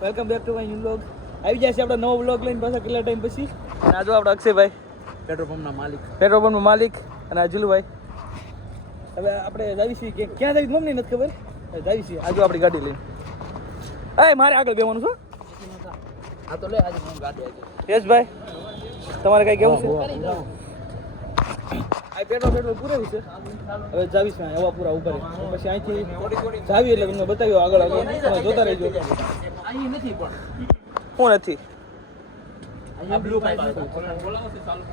Welcome back to my new vlog. આવી જશે આપણો નવો વ્લોગ લઈને પાછા કેટલા ટાઈમ પછી. અને આ જો આપણો અક્ષયભાઈ પેટ્રોલ પંપના માલિક અને આ જીલુભાઈ. હવે આપણે જાવીશું કે ક્યાં જાવી મમ્મી નથી ખબર. જાવીશું આ જો આપણી ગાડી લઈને. મારે આગળ બેવાનું છું. હા તો લે આજે હું ગાડી આજે. યશભાઈ તમારે કઈ કેવું છે? આ પેટ્રોલ પૂરાવી છે. હવે જાવીશ માં હવા પૂરા ઉપર પછી અહીંથી જાવી એટલે તમને બતાવ્યો આગળ તમે જોતા રહેજો. અહીં નથી પણ હું નથી આ બ્લુ પાઇપ બોલાવો છે ચાલુ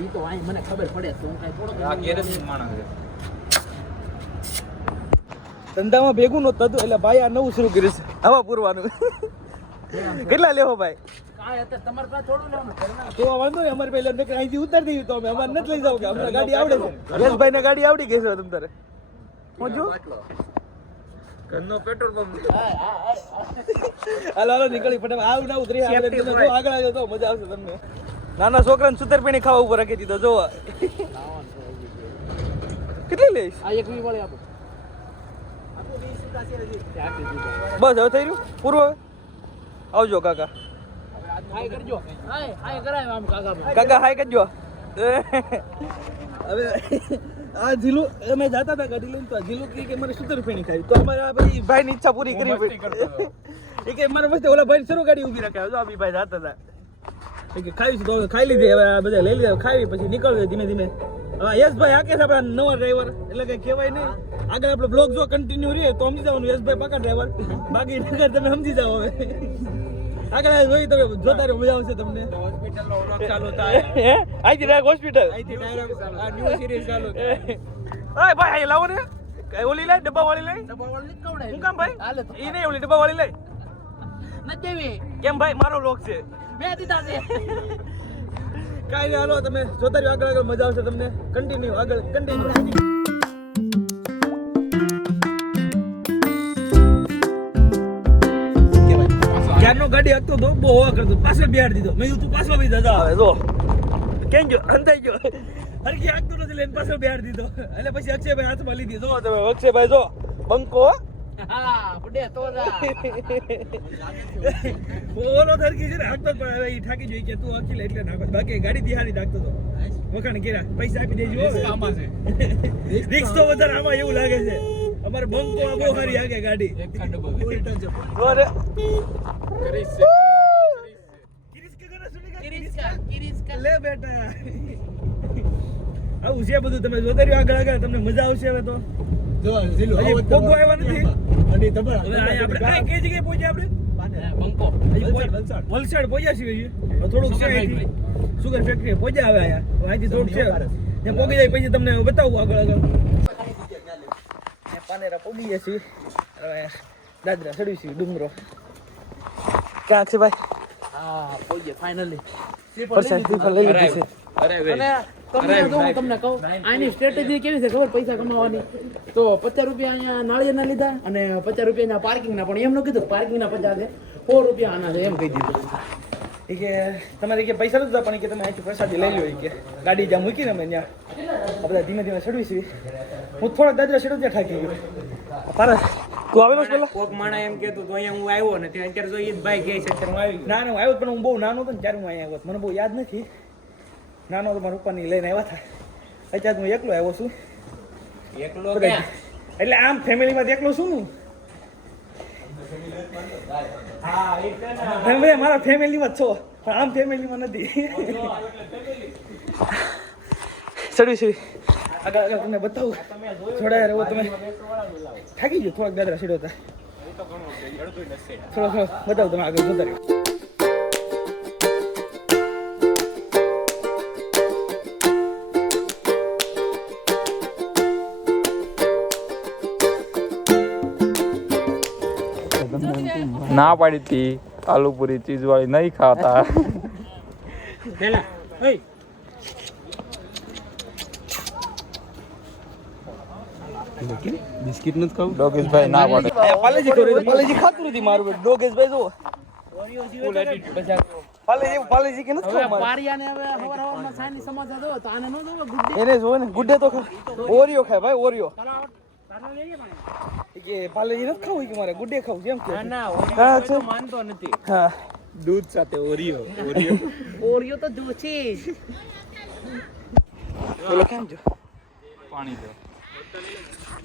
ઈ તો અહીં મને ખબર પડે તો હું કઈ થોડો આ ગેરેજ માણસ છે ધંધામાં ભેગું નહોતું એટલે ભાઈ આ નવું શરૂ કર્યું છે હવા પૂરવાનું. કેટલા લેવો ભાઈ? તમારે પાસે થોડું લેવાનું તો વાંધો નહીં. અમારે પહેલા અહીંથી ઉતારી દઈએ તો અમે અમારે નથી લઈ જાવ કે અમને ગાડી આવડે છે. યશભાઈ ને ગાડી આવડી ગઈ છે તમ તારે હું જો ઘરનો પેટ્રોલ પંપ. હાલો હાલો નીકળી ફટાફટ આવ ના ઉતરી આગળ આવ્યો તો મજા આવશે તમને. નાના છોકરાને સુતરપેણી ખાવા ઉપર રાખી દીધો જો. કેટલી લઈશ? આ એક વી વાળી આપો. બસ હવે થઈ રહ્યું પૂરું. હવે આવજો કાકા. હાય કરજો. હાય કરાય આમ કાકા હાય કરજો. હવે આ જીલુ અમે જાતા હતા ગાડી લઈને તો જીલુ કે મારે સુતરફેણી ખાવી તો અમારા ભાઈની ઈચ્છા પૂરી કરી પડી. કે મારા મસ્ત ઓલા ભાઈ શરૂ ગાડી ઊભી રાખ્યા જો આ ભાઈ જાતા હતા કે ખાવી તો ખાઈ લીધી. હવે આ બધા લઈ લીધા ખાવી પછી નીકળવે ધીમે ધીમે. હા યશભાઈ આ કે છે આપણા નવા ડ્રાઈવર એટલે કઈ કહેવાય નહીં. આગળ આપણો બ્લોગ જો કન્ટિન્યુ રહે તો સમજી જવાનું યશભાઈ પાકા ડ્રાઈવર. બાકી નગર તમે સમજી જાઓ. હવે આગળ જોઈ તમે જોતા રહો મજા આવશે તમને. હોસ્પિટલ નો વ્લોગ ચાલુ થાય અહીંથી ડાયરેક્ટ હોસ્પિટલ અહીંથી ડાયરેક્ટ આ ન્યૂ સિરીઝ ચાલુ થાય. ઓય ભાઈ અહીં લાવો ને કઈ ઓલી લઈ ડબ્બા વાળી લઈ. ડબ્બા વાળી કવડાય હું કામ ભાઈ ઈ નહીં ઓલી ડબ્બા વાળી લઈ ન દેવી કેમ ભાઈ મારો વ્લોગ છે બે દીધા છે. કાઈ નહીં હાલો તમે જોતા રહો આગળ મજા આવશે તમને. કન્ટિન્યુ આગળ કન્ટિન્યુ. ક્યારનો ગાડી હકતો તો બહુ હોવા કરતો પાછળ બેહાડી દીધો. મેં તું પાછળ બી દાદા આવે જો કેમ ગયો અંધાઈ ગયો હરકી હાકતું નથી લઈને પાછળ બેહાડી દીધો. એટલે પછી અક્ષયભાઈ હાથમાં લીધી જો તમે અક્ષયભાઈ જો બંકો હા બડે તો ઓલો ધરકી છે ને હાકતો પણ હવે ઈ ઠાકી જોઈ કે તું અખી લે એટલે નાખો. બાકી ગાડી દિહારી નાખતો તો વખાણ કર્યા પૈસા આપી દેજો. આમાં છે રિક્સ તો વધારે આમાં એવું લાગે છે. અમારે બંકો આ બહુ સારી આગે ગાડી એક ખાડો બગડે અરે ક્રિસ કે ગના સુનેગા ક્રિસ કા લે બેટા આવું છે બધું. તમે જોતા રહ્યો આગળ તમને મજા આવશે. હવે તો જો જીલો હવે પોગો આવ્યા નથી અને તબા હવે આપણે આ કઈ જગ્યાએ પહોંચ્યા આપણે બંકો વલસાડ પહોંચ્યા છીએ. થોડુંક છે અહીંથી સુગર ફેક્ટરી પહોંચ્યા હવે આયા અહીંથી થોડુંક છે ત્યાં પહોંચી જાય પછી તમને બતાવું આગળ પાનેરા પહોંચીએ છીએ. હવે દાદરા ચડ્યું છે ડુંગરો ક્યાં છે ભાઈ? હા પહોંચીએ ફાઇનલી. સ્લીપર લઈ લીધી છે. અરે તમને કહું આની સ્ટ્રેટેજી કેવી છે ખબર પૈસા કમાવાની? તો 50 રૂપિયા અહીંયા નાળિયેરના લીધા અને 50 રૂપિયા પાર્કિંગના. પણ એમ ન કીધું પાર્કિંગના 50 છે 4 રૂપિયા આના છે એમ કહી દીધું. એ કે તમારે કે પૈસા નથી પણ કે તમે અહીંથી પ્રસાદી લઈ લો કે ગાડી જ્યાં મૂકીને અમે ત્યાં આ બધા ધીમે ધીમે ચડવી છીએ. હું થોડાક દાદરા ચડું ત્યાં થાકી ગયો. પારસ તું આવેલો છે પેલા? કોક માણા એમ કહેતો તો અહીંયા હું આવ્યો ને ત્યાં અત્યારે જો ઈ ભાઈ કહે છે અત્યારે હું આવી. ના ના હું આવ્યો પણ હું બહુ નાનો હતો ને ત્યારે હું અહીંયા આવ્યો. મને બહુ યાદ નથી. નાનો તો મારા પપ્પાની લઈને આવ્યા હતા. અત્યારે હું એકલો આવ્યો છું. એકલો એટલે આમ ફેમિલીમાં એકલો છું ને. હા મારા ફેમિલીમાં જ છો પણ આમ ફેમિલીમાં નથી. ચડવી છે આગળ આગળ તમને બતાવું. જોડાયા રહો તમે. થાકી ગયો થોડાક દાદરા સીડો હતા. થોડો બતાવું તમે આગળ જોતા રહ્યો. ના પાડી હતી આલુપુરી ચીઝ વાળી નહીં ખાતા. બિસ્કિટ નથી ખાવું. ડોગેશભાઈ ના પાડે. પાલેજી ખાતું નથી મારું ડોગેશભાઈ જો પાલેજી કે નથી ખાવું. પારિયાને હવે હવાર હવારમાં સાની સમાચાર દો તો આને નો દો ગુડ્ડે એને જો ને ગુડ્ડે તો ઓરિયો ખાય ભાઈ ઓરિયો. કે પાર્લેજી નથી ખાવું કે મારે ગુડે ખાવું છે એમ કે ના હા છે માનતો નથી. હા દૂધ સાથે ઓરિયો ઓરિયો તો દૂધ છે જ. બોલો કેમ છો પાણી દો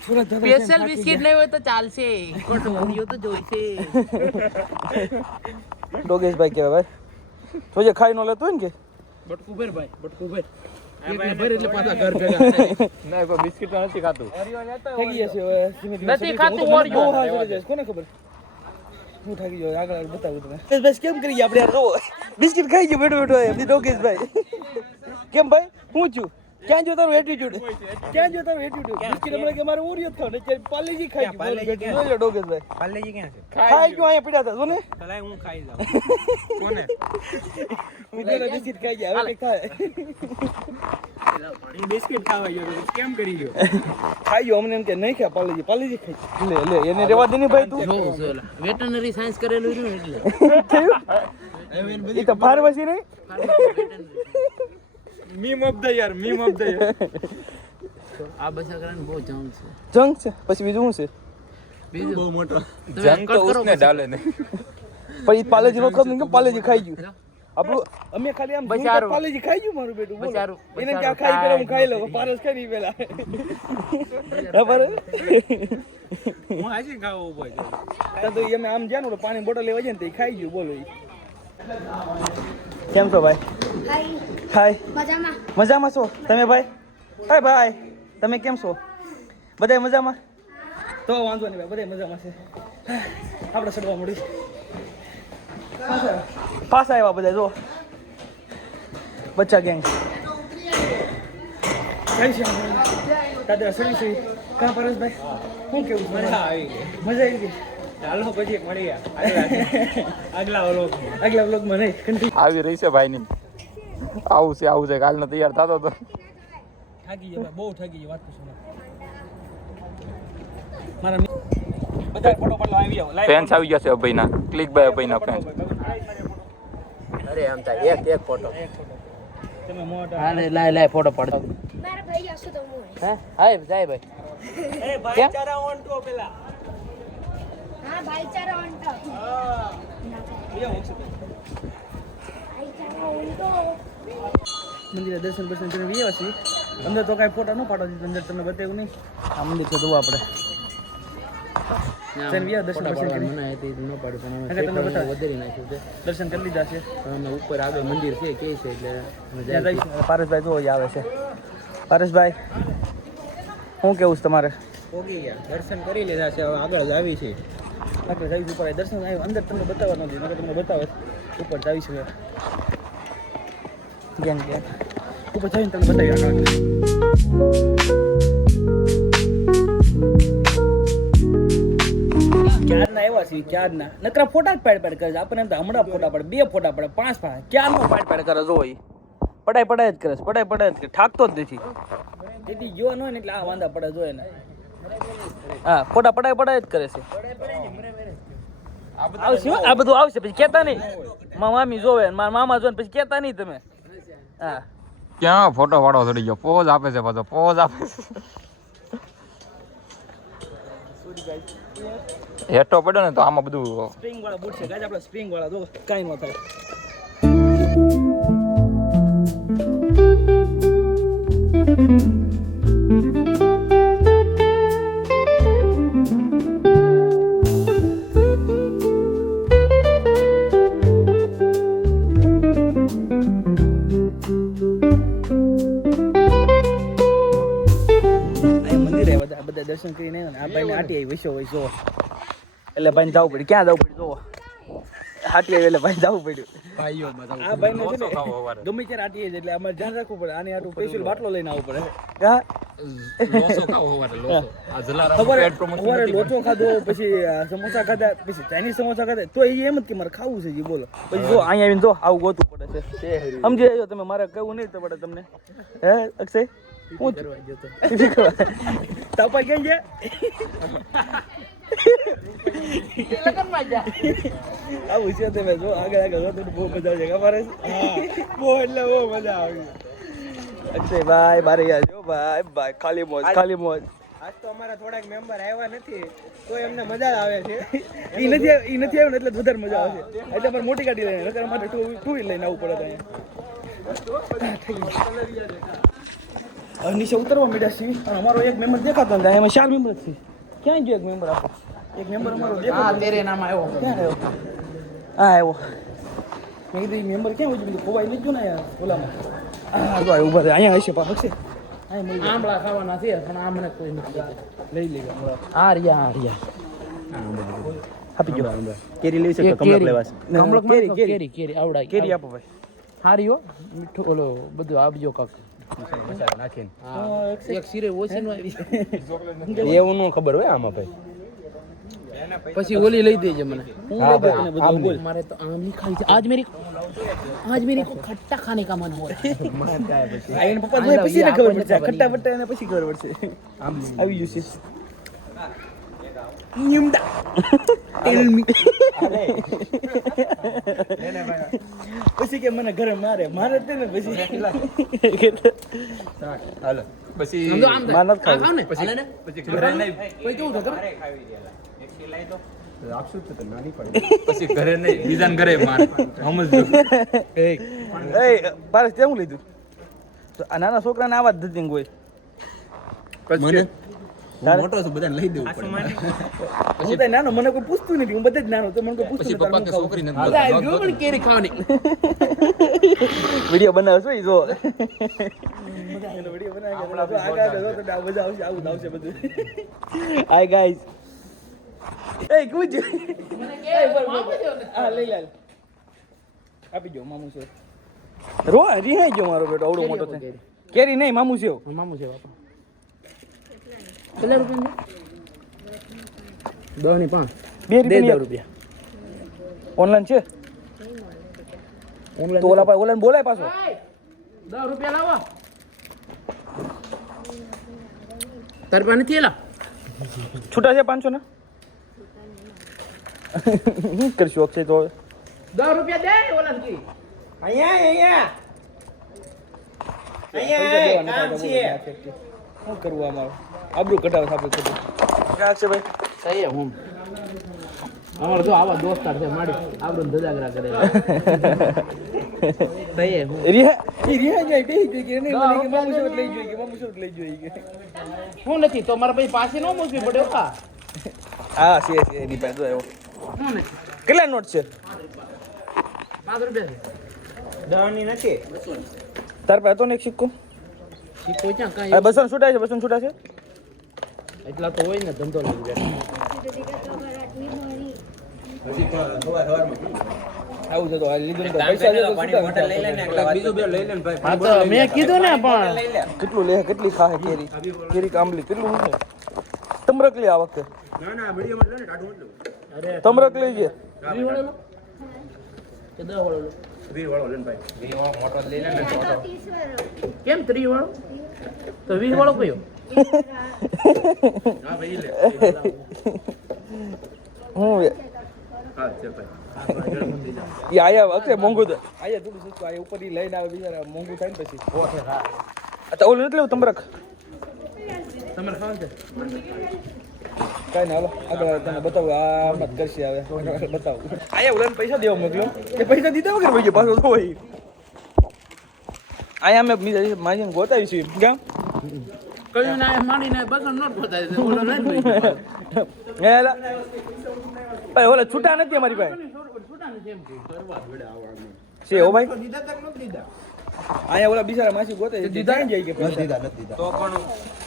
સુરત દાદા સ્પેશિયલ બિસ્કિટ નહીં હોય તો ચાલશે, પણ ઓરિયો તો જોઈશે. ડોગેશભાઈ કહેવાય ભાઈ જોજે ખાઈ નો લેતો હોય ને કે બટકું ભર ભાઈ, બટકું ભર. ભર એટલે પાછા ઘર ના કોઈ બિસ્કિટ નથી ખાતું. થાકી જશે હવે ધીમે ધીમે નથી શરીર ખાતું હું તો ઓરિયો. બહુ હાથ ચડી જાય છે. કોને ખબર હું થાકી ગયો આગળ બતાવું તમે બસ કેમ કરીએ આપણે યાર જો બિસ્કિટ ખાઈ ગયો બેઠો બેઠો એમની ડોગેશભાઈ કેમ ભાઈ હું છું ક્યાં જો તારું એટીટ્યુડ ક્યાં જો તારું એટીટ્યુડ બિસ્કિટ હમણાં કે મારે ઓરિયો ખાવ ને પાર્લેજી ખાઈ ગયો પાર્લેજી ડોગેશભાઈ પાર્લેજી ક્યાં છે? ખાઈ ગયો અહીંયા પડ્યા હતા જો ને ભલાઈ હું ખાઈ જાઉં. કોને બીજાના બિસ્કિટ ખાઈ ગયા હવે કંઈક ખાય બિસ્કિટ ખાવા ગયો તો કેમ કરી ગયો? ખાઈ ગયો અમને એમ કે નહીં ખા પાર્લેજી ખાઈ લે લે એને રેવા દે ને ભાઈ તું વેટરનરી સાયન્સ કરેલું છે ને એટલે. એ તો ફાર્મસી નહીં meme of the year meme of the year આ બસા કરવાનું બહુ જંગ છે. જંગ છે પછી બીજું શું છે બીજું બહુ મોટો જંગ તો ઉસને ડાલે ને પછી પાર્લેજી નો ખબર કે પાર્લેજી ખાઈ ગયું આપણું અમે ખાલી આમ બચારું. જોઈને પાર્લેજી ખાઈ ગયું મારું બેટું બોલો. બચારું. એને ક્યાં ખાઈ પેલા હું ખાઈ લઉં પારસ ખાઈ પેલા ખબર હું આજે ખાવા ઉભો છું. તો અમે આમ જ્યાં ને પાણી બોટલ લેવા જાય ને તો એ ખાઈ ગયું બોલો ઈ. કેમ છો ભાઈ હાય મજામાં. મજામાં છો તમે ભાઈ હાય ભાઈ તમે કેમ છો બધાય મજામાં તો વાંધો નહીં ભાઈ બધાય મજામાં છે આપણે ચડવા મળી પાછા આવ્યા બધા જો બચ્ચા ગેંગ કઈ છે દાદા સડી છે કાં પરેશભાઈ શું કેવું છે? મજા આવી ગઈ. મજા આવી ગઈ ચાલો પછી મળીએ આગલા વ્લોગમાં. આગલા બ્લોગમાં નહીં કન્ટિન્યુ આવી રહી છે ભાઈની આવું છે કાલનો તૈયાર થતો તો થાકી ગયા બહુ થાકી ગયા વાત પૂછો મારા બધા ફોટો પડલો આવી આવો ફેન્સ આવી ગયા છે અભયના ક્લિક બાય અભયના ફેન્સ અરે આમ થાય એક ફોટો. તમે મોટા હાલે લાય ફોટો પડ. મારા ભાઈ આવશે તો હું હે હાય જાય ભાઈ. એ ભાઈચારા ઓન ટો પેલા હા ભાઈચારા ઓન ટોપ. બીજા હોક્ષ ભાઈચારા ઓન ટોપ. મંદિરે દર્શન બર્શન કરીને ગયા છીએ અંદર તો કાંઈ ફોટા ન પાડો દીધો અંદર તમને બતાવ્યું નહીં આ મંદિર છે જોવા આપણે દર્શન બર્શન કરી મને હતી ન પાડું પણ અમે એટલે તમને બતાવું. વધારી નાખ્યું છે. દર્શન કરી લીધા છે અમે ઉપર આગળ મંદિર છે કે છે એટલે મજા ત્યાં જઈશું પારસભાઈ જો આવે છે પારસભાઈ શું કેવું છે તમારે પોગી ગયા, દર્શન કરી લીધા છે, હવે આગળ જ આવી છે. આપણે જઈશું ઉપર દર્શન આવ્યું અંદર તમને બતાવવા નથી નકર તમને બતાવે ઉપર જઈશું ગેંગ ઉપર જઈને તમને બતાવી આગળ ક્યારના એવા છે ક્યારના નકરા ફોટા જ પાડ કરે છે આપણને એમ તો હમણાં ફોટા પડે 2 ફોટા પડે 5 ફોટા ક્યારનો પાડ કરે જો એ પડાય જ કરે છે પડાય જ કરે ઠાકતો જ નથી તેથી જો ન હોય ને એટલે આ વાંધા પડે જો એને હા ફોટા પડાય જ કરે છે આવશે હો, આ બધું આવશે પછી કેતા નહીં મારા મામી જોવે ને મારા મામા જોવે ને પછી કેતા નહીં તમે હા ક્યાં ફોટો વાળો ચડી ગયો પોઝ આપે છે પાછો પોઝ આપે છે હેઠો પડ્યો ને તો આમાં બધું સ્પ્રિંગ વાળા બૂટ છે ગાજ આપણે સ્પ્રિંગ વાળા જો કાઈ ન થાય બધા દર્શન કરીને આવ્યા ને આ ભાઈને આટી આવી વસ્યો હોય જો એટલે ભાઈને જવું પડ્યું ક્યાં જવું પડ્યું જોવો આટી આવી એટલે ભાઈ જવું પડ્યું ભાઈઓ બધા આ ભાઈને છે ને ખાવો સવારે. ગમે ત્યારે આટી આવી એટલે અમારે ધ્યાન રાખવું પડે આની આટલું સ્પેશિયલ બાટલો લઈને આવવું પડે હા લોસો ખાવો સવારે લોસો આ જલારામ સવારે પેટ promotion સવારે નથી લોચો ખાધો પછી સમોસા ખાધા પછી ચાઇનીઝ સમોસા ખાધા તો એ એમ જ કે મારે ખાવું છે જી બોલો પછી જો અહીંયા આવીને જો આવું ગોતું પડે છે સમજી આવ્યો તમે મારે કહેવું નહીં તો પડે તમને હે અક્ષય હું કરવા જતો. તાપા કેમ છે આવું છે તમે જો આગળ આગળ વધુ બહુ મજા આવશે ખબર છે બહુ એટલે બહુ મજા આવી અક્ષય ભાઈ બારે યાર જો ભાઈ ખાલી મોજ આજ તો અમારા થોડાક મેમ્બર આવ્યા નથી તો એમને મજા આવે છે. ઈ નથી આવ્યો ને એટલે વધારે મજા આવે છે. એટલે અમારે મોટી ગાડી લઈને નકર અમારે ટુ વ્હીલ લઈને આવવું પડે અહીંયા. નીચે ઉતરવા માંડ્યા છીએ અને અમારો એક મેમ્બર દેખાતો નથી. એમાં 4 મેમ્બર છે. ક્યાં ગયો એક મેમ્બર આપણો? એક મેમ્બર અમારો દેખાતો. હા તેરે નામ આવ્યો. ક્યાં આવ્યો? હા આવ્યો. મેં કીધું મેમ્બર ક્યાં હોય? કીધું ખોવાઈ નથી ગયો ને યાર ઓલામાં. હા તો ઉભા રહે. અહીંયા હશે પાછો છે. આંબળા ખાવાના છે પણ આ મને કોઈ નથી. લઈ લેવા હમણાં. આ રહ્યા આપી ગયો. કેરી લેવી છે તો કમળક લેવા છે. કેરી આવડા કેરી આપો ભાઈ. હારી હો મીઠું ઓલો બધું આપજો કાક મસાલો નાખીને એક સિરે ઓછી નો આવી એવું નો ખબર હોય આમાં ભાઈ. પછી ઓલી લઈ દેજે મને हाँ भाई, बोल मारे तो आमली खाई थी आज मेरे को खट्टा खाने का मन हो रहा है આઈને પપ્પા જોઈ પછી ને ખબર પડશે. ખટ્ટા બટ્ટા એને પછી ખબર પડશે. આવી ગયું છે. નિમડા ટેલ મી. પછી કે મને ઘરે મારે તે ને પછી હાલો પછી માનત ખાવ. खाओ ने પછી પછી ઘરે નહીં कोई क्यों था આપશું તો નાની પડે. પછી ઘરે નહીં બીજાને ઘરે માર સમજજો. એ પારસ કેવું લીધું? તો આ નાના છોકરાને આવા જ ધતિંગ હોય. પછી મોટો છું બધાને લઈ દેવું પડે. હું તો નાનો, મને કોઈ પૂછતું નથી. હું બધે જ નાનો તો મને કોઈ પૂછતું પછી નથી. પપ્પા કે છોકરી નથી બધા આવ્યો પણ કેરી ખાવાની વિડિયો બનાવશો ઈ જો. એનો વિડિયો બનાવી કે આગળ જો તો મજા આવશે. આવું આવશે બધું. Hi guys. એ કુજ. હા લઈ લે. આપી જો મામુ છે. રિહાઈ ગયો મારો બેટો આવડો મોટો છે. કેરી નહીં મામુ છે. મામુ છે બાપા કેટલા રૂપિયા 10 ની 5 2 રૂપિયા ઓનલાઈન છે તો ઓલા પાસે ઓનલાઈન બોલાય પાછો. 10 રૂપિયા લાવો તાર પાસે નથી એલા છૂટા છે 500 ના. શું કરશું અક્ષય તો હવે? 10 રૂપિયા દે ઓલા કી અહીંયા કામ છે. શું કરવું અમારું? આબરૂ કઢાવ આપણે ખોટું. ક્યાં છે ભાઈ? સહી હું અમાર જો આવા દોસ્તાર છે માડી આપણો ધજાગરા કરે સહી હું રિહા જાય બેહી ગઈ કે નહીં મને કે મામુ શોટ લઈ જોઈ કે મામુ શોટ લઈ જોઈ કે હું નથી તો મારા ભાઈ પાસે નો મૂકવી પડે કા હા છે એની પાસે જો આવ્યો. હું નથી કેટલા નોટ છે? 5 રૂપિયા દવાની નથી. તાર પાસે હતો ને એક સિક્કો? છે કોઈ ક્યાં કાંઈ આ 200 છૂટા છે? 200 છૂટા છે? એટલા તો હોય ને ધંધો લાગી જાય આવું છે તો આ લીધું ને તો પૈસા દે તો પાણી બોટલ લઈ લે ને બીજું બે લઈ લે ને ભાઈ. હા તો મેં કીધું ને પણ કેટલું લે? કેટલી ખાહે કેરી? કેરી કાંબલી કેટલું છે? તમરક લે આ વખતે. ના વિડિયોમાં લે ને કાઢું એટલે અરે તમરક લેજે. 20 વાળો લો કે 10 વાળો લો 20 વાળો લે ને ભાઈ. 20 વાળો મોટો લઈ લે ને છોટો. કેમ 30 વાળો તો 20 વાળો કયો હા ભાઈ લે. હું હા છે ભાઈ. ઈ આયા અક્ષય મોંઘું તો આયા થોડું સસ્તું આયા ઉપર ઈ લઈને આવે બિચારા મોંઘું થાય ને પછી. તો ઓલું નથી લેવું તમરક? તમારે ખાવાનું છે કાંઈ ના હાલો આગળ તને બતાવું. આ મત કરશે હવે બતાવું. આયા ઓલાને પૈસા દેવા મોકલ્યો કે પૈસા દીધા વગર ભાઈ પાછો તો હોય. આયા અમે બીજા માજીને ગોતાવી છીએ ગામ. કયું ના માંડીને બગન નોટ પોતા દે ઓલો લઈ લઈ હેલા ભાઈ ઓલા છૂટા નથી અમારી પાસે. છે ઓ ભાઈ આયા ઓલા બિચારા માસી ગોતે દીધા જાય કે પૈસા દીધા તો પણ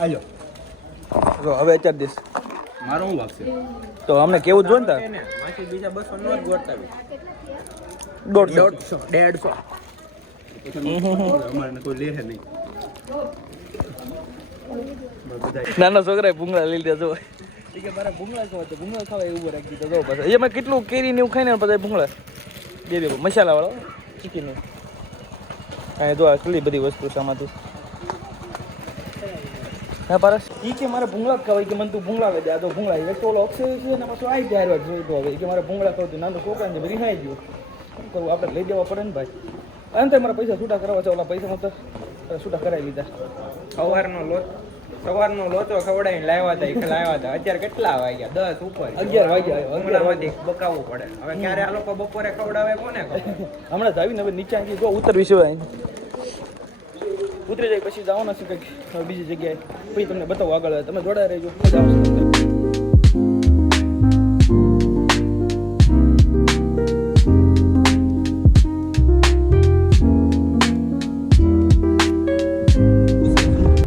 આલ્યો. જો હવે અત્યારે દેશ મારો હું વાગશે તો અમને કેવું જ જોઈએ ને તાર. માસી બીજા 200 નો જ ગોટાવી. 150 અમારે કોઈ લે નહીં. નાના છોકરાએ ભૂંગળા લઈ લીધા જો કે મારે ભૂંગળા ખાવા તો ભૂંગળા ખાવા એવું રાખી દીધા જો પાછા એમાં કેટલું કેરી ને એવું ખાઈને પછી ભૂંગળા બે મસાલા વાળો ચીકીને કાંઈ જો આ કેટલી બધી વસ્તુ છે આમાંથી. હા પારસ એ કે મારે ભૂંગળા જ ખાવા કે મને તું ભૂંગળા લઈ દે. આ તો ભૂંગળા એ તો ઓલો અક્ષય છે ને પાછું આવી જાય જોઈ તો હવે કે મારે ભૂંગળા ખાવ તો નાનું છોકરાને બધી ખાઈ ગયું શું કરવું આપણે લઈ દેવા પડે ને ભાઈ. અંતે મારા પૈસા છૂટા કરવા છે ઓલા પૈસામાં તો છૂટા કરાવી લીધા. સવારનો લોટ સવારનો લોચો ખવડાવીને લાવ્યા હતા અત્યારે કેટલા વાગ્યા 10 ઉપર 11 વાગ્યા. હમણાંમાંથી બકાવવું પડે હવે ક્યારે આ લોકો બપોરે ખવડાવે કોને ખબર હમણાં જ આવીને હવે નીચે આવી જો ઉતરવી છે અહીં ઉતરી જાય પછી જવાના છે કંઈક હવે બીજી જગ્યાએ પછી તમને બતાવું આગળ તમે જોડાઈ રહેજો મજા આવશે.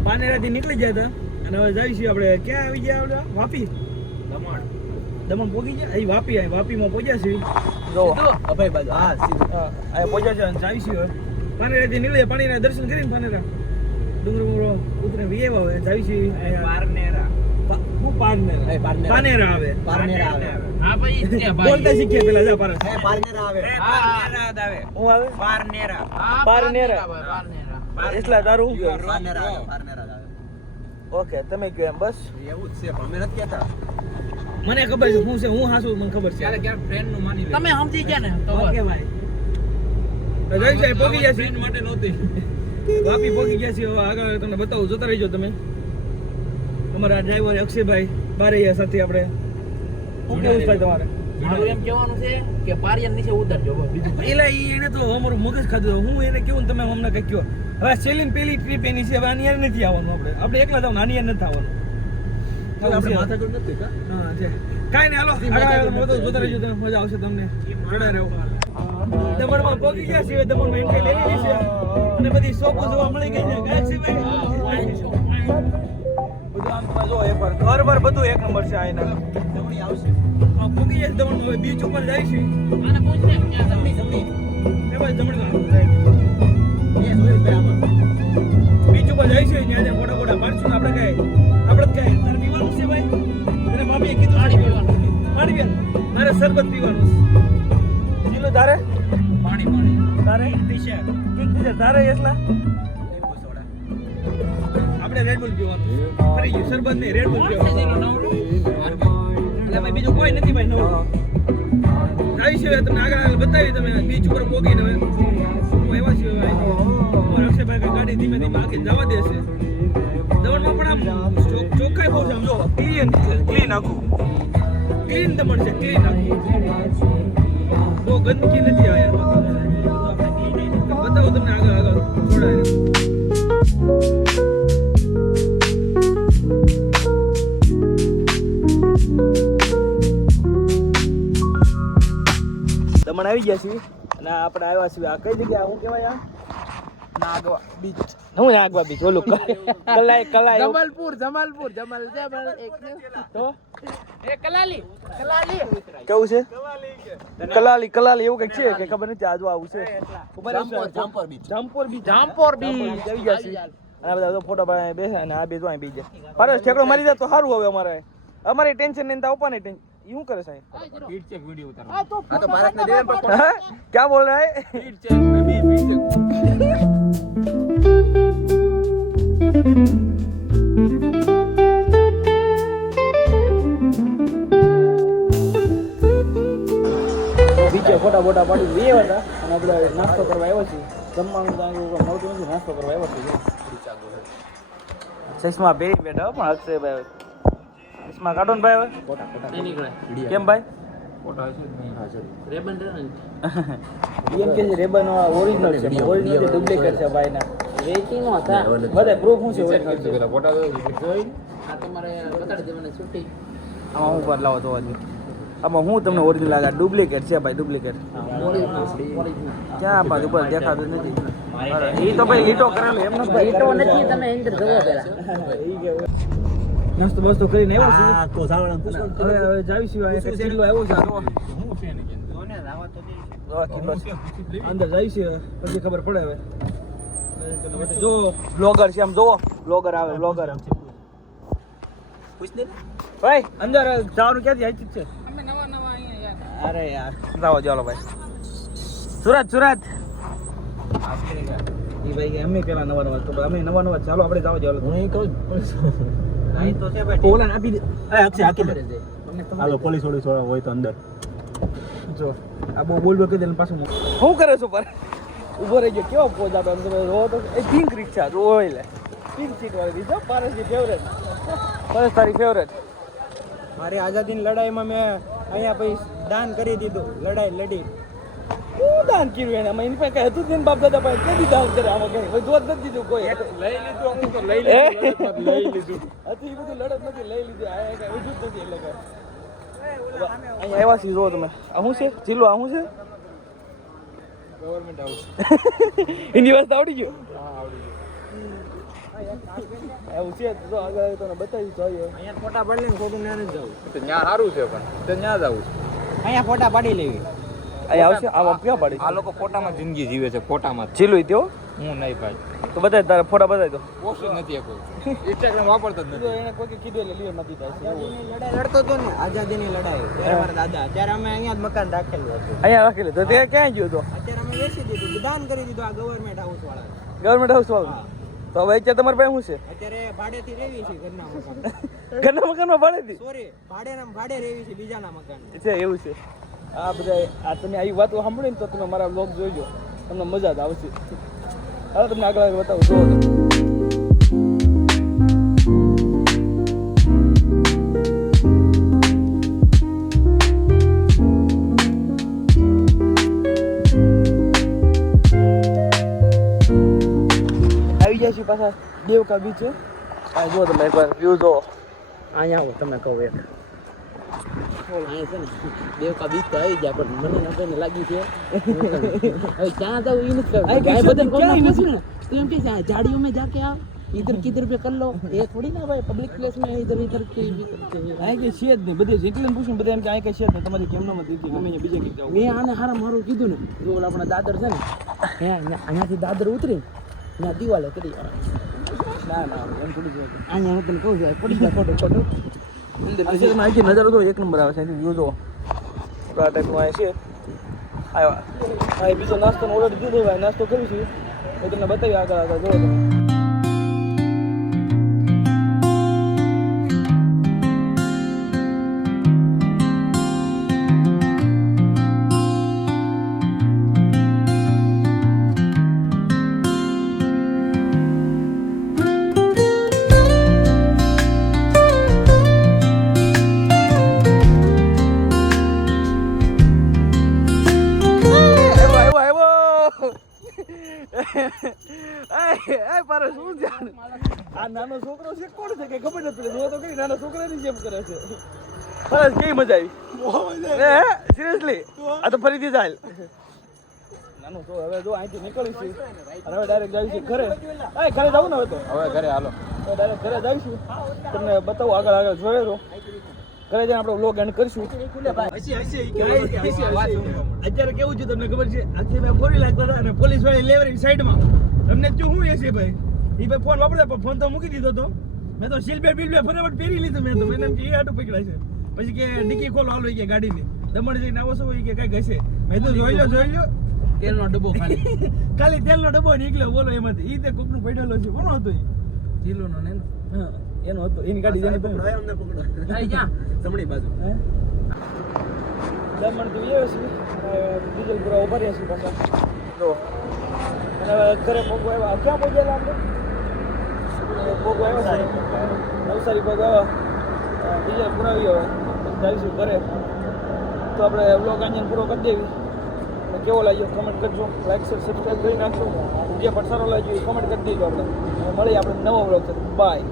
પાનેરાથી નીકળી ગયા હતા અને હવે જઈએ છીએ આપણે ક્યાં આવી ગયા આપણે વાપી દમણ પહોંચી ગયા અહીં વાપીમાં પહોંચ્યા છીએ જો અભય બાજુ હા અહીંયા પહોંચ્યા છે અને જઈએ છીએ પાનેરાથી નીકળીએ પાણીના દર્શન કરીને પાનેરા ડુંગર ઉતરે વિયેવા હોય જઈએ છીએ પારનેરા પાનેરા આવે હા ભાઈ બોલતા શીખીએ પેલા જા પારસ પારનેરા આવે હું આવે પારનેરા પારનેરા એટલા તારું પારનેરા ઓકે તમે કયો એમ બસ એવું જ છે પણ અમે નથી કહેતા મને ખબર છે શું છે હું હાસું મને ખબર છે ક્યારેક ફ્રેન્ડ નું માની તમે સમજી ગયા ને ઓકે ભાઈ તો જઈ સાહેબ પોગી ગયા છીએ માટે નહોતી વાપી પોગી ગયા છીએ હવે આગળ તમને બતાવું જોતા રહીજો તમે અમારા ડ્રાઈવર અક્ષયભાઈ બારૈયા સાથે આપણે શું કેવું છે ભાઈ તમારે મારું એમ કહેવાનું છે કે પારિયન નીચે ઉતરજો બસ બીજું એલા એને તો અમારું મગજ ખાધું હું એને કેવું ને તમે અમને કંઈક કહો હવે સેલિન પેલી ટ્રીપ એની છે હવે આની યાર નથી આવવાનું આપણે એકલા જવાનું આની યાર નથી આવવાનું આપણે માથાકૂટ નથી હા છે કાંઈ નહીં હાલો આગળ જોતા રહેજો તમે મજા આવશે તમને જોડાઈ રહો દમણમાં પહોંચી ગયા છીએ દમણમાં એન્ટ્રી લઈ લીધી છે અને બધી શોપો જોવા મળી ગઈ છે ગાયકસીભાઈ બધું આમ તમે જો એકવાર ઘર બર બધું એક નંબર છે આના દમણી આવશે પહોંચી ગયા દમણમાં હવે બીચ ઉપર જાય છે આને પૂછ ને ક્યાં જમણી એ ભાઈ દમણમાં બીચ ઉપર જાય છે ત્યાં ફોટા ફોટા પાડશું આપણે કઈ આપણે કઈ તારે પીવાનું છે ભાઈ એને મામીએ કીધું પાણી પીવાનું મારે શરબત પીવાનું જીલો તારે પાણી તારે પીશે તારે એટલા આપણે રેડબુલ પીવાનું ફરી ગયું શરબત નહીં રેડબુલ પીવાનું એટલે ભાઈ બીજું કોઈ નથી ભાઈ નવું આવી છે તમને આગળ બતાવી તમે બીચ ઉપર પોગીને હવે એવા છે અક્ષયભાઈ ગાડી ધીમે ધીમે આગળ જવા દેશે દમણમાં પણ આમ ચોખ્ખાઈ બહુ છે આમ જો ક્લીન આખું ક્લીન દમણ છે ક્લીન આખું બહુ ગંદકી નથી આવ્યા બતાવું તમને આગળ જોડાય દમણ આવી ગયા છીએ અને આપણે આવ્યા છીએ આ કઈ જગ્યા શું કહેવાય આ નાગવા બીચ હું નાગવા બીચ ઓલું કલાઈ જમાલપુર એક તો એ કલાલી કેવું છે કલાલી એવું કંઈક છે કે ખબર નથી આજુ આવું છે જામપોર બીચ આવી ગયા છીએ અને બધા ફોટો પાડીને બેસે અને આ બે જો અહીં બીજે પારસ ઠેકડો મારી જાય તો સારું હવે અમારે ટેન્શન નહીં તા ઉપા નહીં શું કરે સાહેબ क्या बोल रहा है બીજે ફોટા બોટા પાડી બે હતા અને આપણે નાસ્તો કરવા આવ્યો છીએ જમવાનું મળતું નથી નાસ્તો કરવા આવ્યો છીએ ચશ્મા પહેરી બેઠા પણ અક્ષયભાઈ ચશ્મા કાઢો ને ભાઈ હવે કેમ ભાઈ રેબન એમ કે રેબન ઓરિજિનલ છે ડુપ્લિકેટ છે ભાઈના વેચી નો હતા બધા પ્રૂફ શું છે ઓરિજિનલ છે આ તમારે બતાડી દેવાની છૂટી આમાં હું પર લાવો તો આમાં હું તમને ઓરિજિનલ લાગે ડુપ્લિકેટ છે ભાઈ ડુપ્લિકેટ ક્યાં બાજુ ઉપર દેખાતું નથી એ તો ભાઈ લીટો કરેલો એમ લીટો નથી તમે અંદર જોવો પેલા નાસ્તો બસ્તો કરીને આવ્યો છું તો જાવણ હવે જાવીશું આ એક કિલ્લો આવ્યો છે હું છે ને જોને લાવા તો કિલ્લો છે અંદર જાવીશું પછી ખબર પડે હવે જો બ્લોગર છે આમ જોવો બ્લોગર આવે બ્લોગર પૂછ દે ભાઈ અંદર જવાનું ક્યાંથી આઈ છે અમે નવા અહીંયા યાર અરે યાર જાઓ ચાલો ભાઈ સુરત એ ભાઈ કે અમે પેલા નવા તો અમે નવા ચાલો આપણે જાવ ચાલો હું એ કહું અહીં તો છે ભાઈ ઓલા આપી દે અક્ષય હાકી દે હાલો પોલીસ હોય તો અંદર જો આ બહુ બોલ કહી દે પાછું શું કરે છો પર ઉભો રહી ગયો કેવો પોજ આપે તમે રો તો એ પિંક રિક્ષા જો એટલે પિંક સીટ વાળી બીજો પારસની ફેવરેટ. પારસ તારી ફેવરેટ. મારી આઝાદીની લડાઈમાં મેં અહીંયા પછી દાન કરી દીધું, લડાઈ લડી. શું દાન કર્યું એને? આમાં એની પાસે કઈ હતું જ નહીં બાપ દાદા પાસે. કેદી દાન કરે આમાં કઈ? કોઈ દોત નથી દીધું કોઈ. લઈ લીધું અમુક તો લઈ લીધું લઈ લીધું હતું એ બધું લડત નથી લઈ લીધું. આ કઈ વજૂદ નથી એટલે કઈ. અહીંયા આવ્યા છીએ જુઓ તમે. આ શું છે? જિલ્લો આ શું છે? Government house. હિન્દી વાંચતા આવડી ગયું? હા આવડી ગયું. એવું છે તો આગળ તને બતાવી જોઈએ. અહીંયા ફોટા પાડી લઈને ખોટું ના જવું. તો ત્યાં સારું છે પણ તો ત્યાં જવું છે. અહીંયા ફોટા પાડી લેવી. અહીંયા આવશે આમાં ક્યાં પાડી? આ લોકો ફોટામાં જિંદગી જીવે છે, ફોટામાં. જિલ્લો તેઓ હું નહીં ભાઈ, તો બતાય તારા ફોટા બતાવી દો. પોસ્ટ જ નથી કોઈ. ઇન્સ્ટાગ્રામ વાપરતો જ નથી. એને કોઈ કીધું એટલે લીવર નથી થાય. લડાઈ લડતો હતો ને, આઝાદીની લડાઈ, ત્યારે મારા દાદા, ત્યારે અમે અહીંયા જ મકાન રાખેલું હતું. અહીંયા રાખેલું તો તે ક્યાં ગયો તો? અત્યારે અમે વેચી દીધું, દાન કરી દીધું આ ગવર્મેન્ટ હાઉસ વાળા. ગવર્મેન્ટ હાઉસ વાળું. તો હવે અત્યારે તમારી પાસે શું અત્યારે ભાડેથી રહેવી છે ઘરના મકાન. છે? ઘરના મકાનમાં ભાડેથી સોરી, ભાડે રહેવી છે બીજાના મકાન. છે એવું છે. આ બધા આ તમે આવી વાતો સાંભળી ને તો તમે મારા બ્લોગ જોઈજો, તમને મજા જ આવશે. હવે તમને આગળ બતાવું જો. આવી જાય છે પાછા દેવકા બીચ છે. આ જો તમે એકવાર વ્યૂ જો. અહીંયા આવો તમને કહું એક. અહીંયા છે ને દેવકા બીચ તો આવી ગયા પણ મને નજરને લાગી છે હવે ક્યાં જાવ એ નથી ખબર. અહીં બધા ક્યાંય કોણ પૂછ્યું ને તો એમ કે છે झाड़ियों में जाके आप इधर किधर पे कर लो ये थोड़ी ना भाई पब्लिक प्लेस में इधर इधर के भी करते हैं. આ કઈ છે જ નહીં. બધે જેટલું પૂછ્યું બધા એમ કે આ કઈ છે જ નહીં. તમારી કેમ ન હતી ગમે બીજે કંઈક જાવ. મેં આને હારા મારું કીધું ને જો ઓલા આપણા દાદર છે ને હે અહીંયાથી દાદર ઉતરી ને દિવાલે કરી ના ના એમ થોડી છે. અહીંયા હું તને કહું છું પડી જાય ફોટો ફોટો અંદર તમે અહીંથી નજારો તો એક નંબર આવે છે. અહીંથી વ્યૂ જો તો આ ટાઈપનું અહીં છે. આવ્યા હા બીજો નાસ્તોનો ઓર્ડર દીધો ભાઈ. નાસ્તો કરીશું હું તમને બતાવી આગળ આગળ જો તમે. પારસ શું જાણ આ નાનો છોકરો છે કોણ છે કે ખબર નથી પડતી. તો કઈ નાના છોકરાની જેમ કરે છે. પારસ કેવી મજા આવી? સિરિયસલી આ તો ફરીથી ચાલ નાનું તો હવે જો અહીંથી નીકળીશું અને હવે ડાયરેક્ટ જઈશું ઘરે. ઘરે જવું ને હવે તો હવે ઘરે હાલો. ડાયરેક્ટ ઘરે જઈશું. તમને બતાવું આગળ આગળ જોયેલો. ઘરે જઈને આપણે વ્લોગ એન્ડ કરીશું. અત્યારે કેવું છે તમને ખબર છે? આખી ભાઈ ફોરી લાગતા અને પોલીસ વાળી લેવરી સાઈડમાં તમને જો હું એસી ભાઈ એ ભાઈ ફોન વાપરતા પણ ફોન તો મૂકી દીધો તો. મેં તો સીલ બેલ્ટ ફટાફટ પહેરી લીધું. મેં તો મેં એમ કે એ આટું પકડાય છે. પછી કે ડિક્કી ખોલો હાલો કે ગાડીની દમણ જઈને આવો છો કે કઈ ઘસે. મેં તો જોઈ લો તેલનો ડબ્બો ખાલી ખાલી તેલનો ડબ્બો નીકળ્યો બોલો એમાંથી. એ તે કોકનું પડેલો છે. કોનો હતો એ? કિલોનો ને હા એનો હતો. એની ગાડી જઈને અહીં ક્યાં જમણી બાજુ દમણ થી આવ્યો છે. ડીઝલ પૂરા ઉભા રહ્યા છે પાછા જો. અને હવે ઘરે પોગવા આવ્યા. ક્યાં પહોંચ્યા આપણે? પોગવા આવ્યા છે નવસારી પોગવા આવ્યા. ડીઝલ પુરાવી હવે જઈશું ઘરે. તો આપણે વ્લોગ અહીંયા પૂરો કરી દેવી. કેવો લાગ્યો કમેન્ટ કરજો. લાઈક શેર સબસ્ક્રાઈબ કરી નાખજો. જે પણ સારો લાગ્યો એ કમેન્ટ કરી દેજો. આપણે મળીએ આપણે નવો વ્લોગ સાથે. બાય.